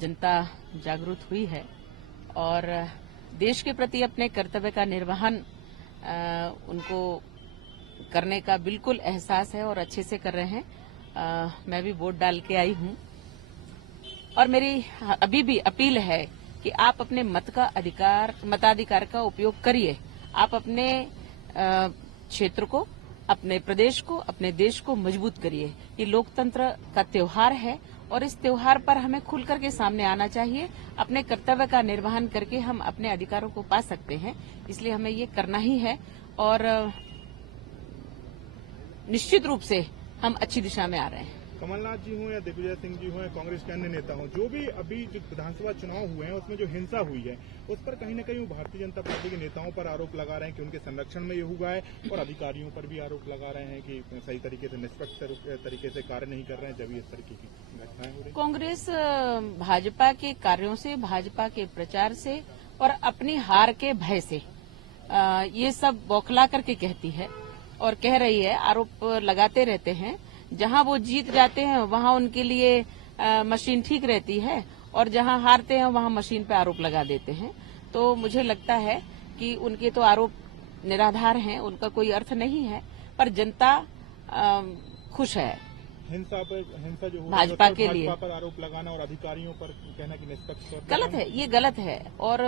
जनता जागरूक हुई है और देश के प्रति अपने कर्तव्य का निर्वहन उनको करने का बिल्कुल एहसास है और अच्छे से कर रहे हैं। मैं भी वोट डाल के आई हूं और मेरी अभी भी अपील है कि आप अपने मताधिकार का उपयोग करिए। आप अपने क्षेत्र को, अपने प्रदेश को, अपने देश को मजबूत करिए। ये लोकतंत्र का त्योहार है और इस त्योहार पर हमें खुल करके सामने आना चाहिए। अपने कर्तव्य का निर्वहन करके हम अपने अधिकारों को पा सकते हैं, इसलिए हमें ये करना ही है और निश्चित रूप से हम अच्छी दिशा में आ रहे हैं। कमलनाथ जी हों या दिग्विजय सिंह जी हों या कांग्रेस के अन्य नेता हों, जो भी अभी जो विधानसभा चुनाव हुए हैं उसमें जो हिंसा हुई है उस पर कहीं न कहीं वो भारतीय जनता पार्टी के नेताओं पर आरोप लगा रहे हैं कि उनके संरक्षण में ये हुआ है और अधिकारियों पर भी आरोप लगा रहे हैं कि सही तरीके से, निष्पक्ष तरीके से कार्य नहीं कर रहे हैं, जब इस तरीके की घटनाएं हो रही। कांग्रेस भाजपा के कार्यों से, भाजपा के प्रचार से और अपनी हार के भय से ये सब बौखला करके कहती है और कह रही है, आरोप लगाते रहते हैं। जहां वो जीत जाते हैं वहां उनके लिए मशीन ठीक रहती है और जहां हारते हैं वहां मशीन पे आरोप लगा देते हैं। तो मुझे लगता है कि उनके तो आरोप निराधार हैं, उनका कोई अर्थ नहीं है, पर जनता खुश है। हिंसा जो भाजपा के लिए भाजपा पर आरोप लगाना और अधिकारियों पर कहना कि निष्पक्ष गलत है, ये गलत है और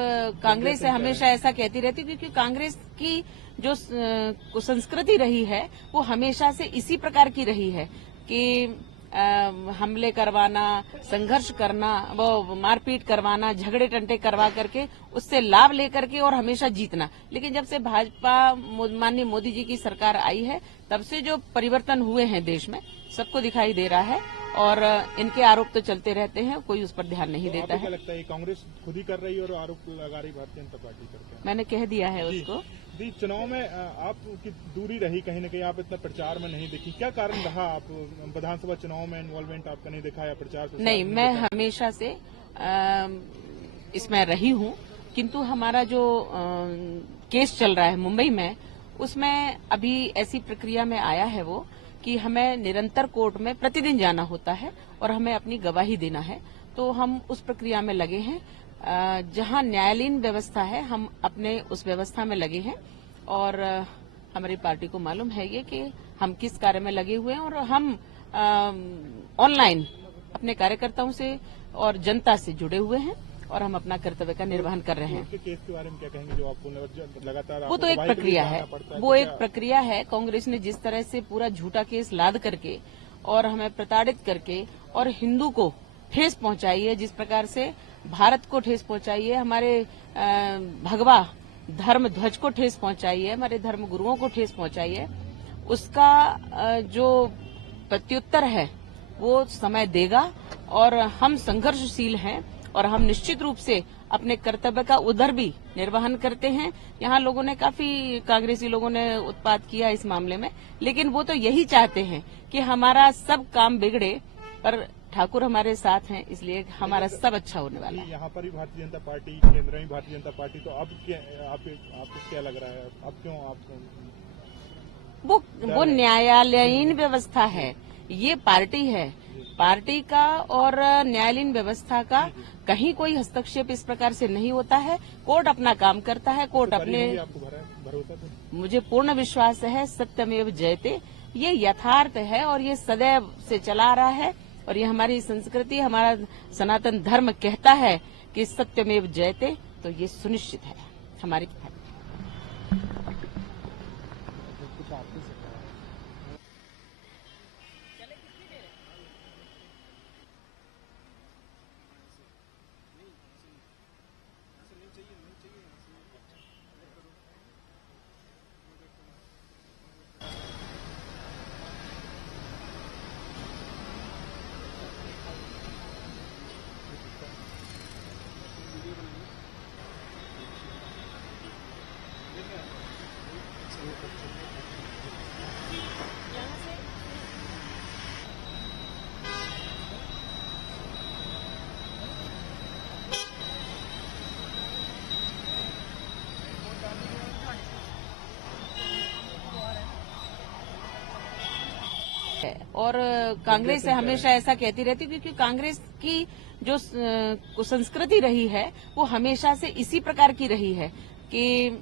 कांग्रेस हमेशा ऐसा कहती रहती, क्योंकि कांग्रेस की जो संस्कृति रही है वो हमेशा से इसी प्रकार की रही है कि हमले करवाना, संघर्ष करना, वो मारपीट करवाना, झगड़े टंटे करवा करके उससे लाभ लेकर के और हमेशा जीतना। लेकिन जब से भाजपा माननीय मोदी जी की सरकार आई है तब से जो परिवर्तन हुए हैं देश में सबको दिखाई दे रहा है और इनके आरोप तो चलते रहते हैं, कोई उस पर ध्यान नहीं देता है। क्या लगता है कांग्रेस खुद ही कर रही है और आरोप लगा रही भारतीय जनता पार्टी करके? मैंने कह दिया है उसको। जी, चुनाव में आपकी दूरी रही, कहीं न कहीं आप इतना प्रचार में नहीं दिखी, क्या कारण रहा? आप विधानसभा चुनाव में इन्वॉल्वमेंट आपका नहीं दिखा या प्रचार नहीं, मैं हमेशा से इसमें रही हूँ, किंतु हमारा जो केस चल रहा है मुंबई में, उसमें अभी ऐसी प्रक्रिया में आया है वो कि हमें निरंतर कोर्ट में प्रतिदिन जाना होता है और हमें अपनी गवाही देना है। तो हम उस प्रक्रिया में लगे हैं। जहां न्यायालयीन व्यवस्था है हम अपने उस व्यवस्था में लगे हैं और हमारी पार्टी को मालूम है ये कि हम किस कार्य में लगे हुए हैं और हम ऑनलाइन अपने कार्यकर्ताओं से और जनता से जुड़े हुए हैं और हम अपना कर्तव्य का निर्वहन कर रहे हैं। केस के बारे में क्या कहेंगे जो आपको लगातार? वो तो एक प्रक्रिया है, वो एक प्रक्रिया है। कांग्रेस ने जिस तरह से पूरा झूठा केस लाद करके और हमें प्रताड़ित करके और हिंदू को ठेस पहुंचाई है, जिस प्रकार से भारत को ठेस पहुंचाई है, हमारे भगवा धर्म ध्वज को ठेस पहुंचाई है, हमारे धर्म गुरुओं को ठेस पहुंचाई है, उसका जो प्रत्युत्तर है वो समय देगा और हम संघर्षशील हैं और हम निश्चित रूप से अपने कर्तव्य का उधर भी निर्वहन करते हैं। यहाँ लोगों ने कांग्रेसी लोगों ने उत्पात किया इस मामले में, लेकिन वो तो यही चाहते हैं कि हमारा सब काम बिगड़े, पर ठाकुर हमारे साथ हैं, इसलिए हमारा सब अच्छा होने वाला है। यहाँ पर भी भारतीय जनता पार्टी, केंद्र में भारतीय जनता पार्टी, तो अब आपको क्या लग रहा है? अब क्यों आप वो न्यायालयीन व्यवस्था है, ये पार्टी है, पार्टी का और न्यायालयीन व्यवस्था का कहीं कोई हस्तक्षेप इस प्रकार से नहीं होता है। कोर्ट अपना काम करता है, कोर्ट अपने, मुझे पूर्ण विश्वास है, सत्यमेव जयते, ये यथार्थ है और ये सदैव से चला रहा है और ये हमारी संस्कृति, हमारा सनातन धर्म कहता है कि सत्यमेव जयते, तो ये सुनिश्चित है हमारी। और कांग्रेस से हमेशा ऐसा कहती रहती, क्योंकि कांग्रेस की जो संस्कृति रही है वो हमेशा से इसी प्रकार की रही है कि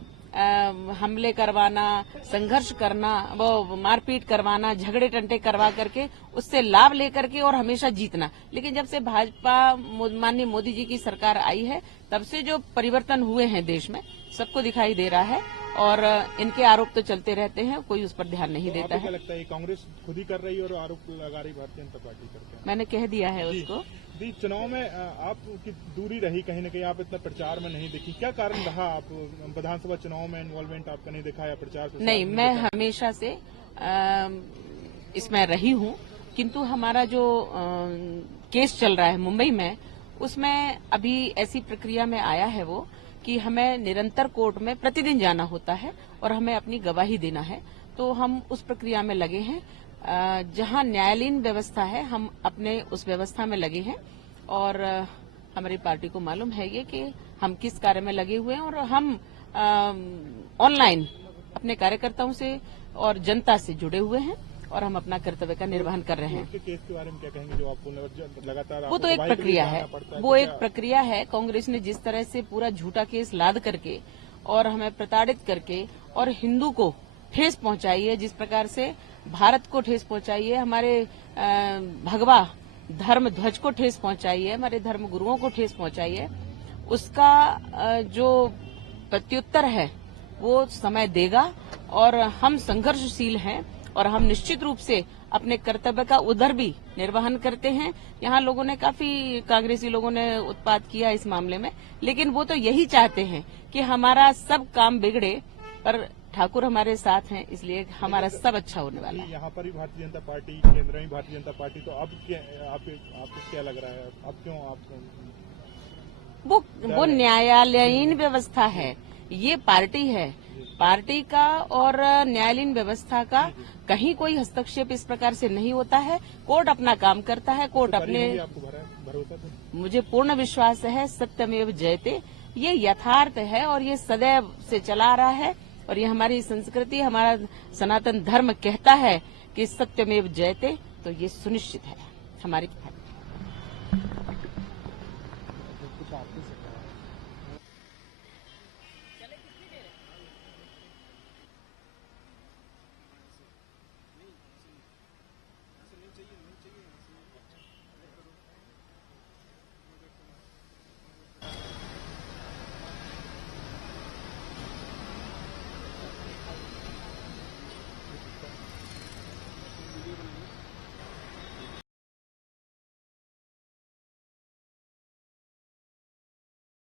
हमले करवाना, संघर्ष करना, वो मारपीट करवाना, झगड़े टंटे करवा करके उससे लाभ लेकर के और हमेशा जीतना। लेकिन जब से भाजपा माननीय मोदी जी की सरकार आई है तब से जो परिवर्तन हुए हैं देश में सबको दिखाई दे रहा है और इनके आरोप तो चलते रहते हैं, कोई उस पर ध्यान नहीं देता है। क्या लगता है कांग्रेस खुद ही कर रही है और आरोप लगा रही भारतीय जनता पार्टी करके? मैंने कह दिया है उसको। जी, चुनाव में आपकी दूरी रही, कहीं न कहीं आप इतना प्रचार में नहीं दिखी, क्या कारण रहा? आप विधानसभा चुनाव में इन्वॉल्वमेंट आपका नहीं दिखा या प्रचार नहीं, मैं हमेशा से इसमें रही हूँ, किंतु हमारा जो केस चल रहा है मुंबई में, उसमें अभी ऐसी प्रक्रिया में आया है वो कि हमें निरंतर कोर्ट में प्रतिदिन जाना होता है और हमें अपनी गवाही देना है। तो हम उस प्रक्रिया में लगे हैं, जहां न्यायालयीन व्यवस्था है हम अपने उस व्यवस्था में लगे हैं और हमारी पार्टी को मालूम है ये कि हम किस कार्य में लगे हुए हैं और हम ऑनलाइन अपने कार्यकर्ताओं से और जनता से जुड़े हुए हैं और हम अपना कर्तव्य का निर्वहन कर रहे हैं। केस के बारे में क्या कहेंगे जो आपको लगातार? वो तो एक प्रक्रिया है, वो एक प्रक्रिया है। कांग्रेस ने जिस तरह से पूरा झूठा केस लाद करके और हमें प्रताड़ित करके और हिंदू को ठेस पहुंचाई है, जिस प्रकार से भारत को ठेस पहुंचाई है, हमारे भगवा धर्म ध्वज को ठेस पहुंचाई है, हमारे धर्म गुरुओं को ठेस पहुंचाई है, उसका जो प्रत्युत्तर है वो समय देगा और हम संघर्षशील हैं और हम निश्चित रूप से अपने कर्तव्य का उधर भी निर्वहन करते हैं। यहाँ लोगों ने काफी कांग्रेसी लोगों ने उत्पात किया इस मामले में, लेकिन वो तो यही चाहते हैं कि हमारा सब काम बिगड़े, पर ठाकुर हमारे साथ हैं, इसलिए हमारा सब अच्छा होने वाला है। यहाँ पर भी भारतीय जनता पार्टी, केंद्र में भारतीय जनता पार्टी, तो अब आपको क्या लग रहा है? अब क्यों आप वो न्यायालयीन व्यवस्था है, ये पार्टी है, पार्टी का और न्यायालयीन व्यवस्था का कहीं कोई हस्तक्षेप इस प्रकार से नहीं होता है। कोर्ट अपना काम करता है, कोर्ट अपने, आपको भरोसा था? मुझे पूर्ण विश्वास है, सत्यमेव जयते, ये यथार्थ है और ये सदैव से चला आ रहा है और ये हमारी संस्कृति, हमारा सनातन धर्म कहता है कि सत्यमेव जयते, तो ये सुनिश्चित है हमारी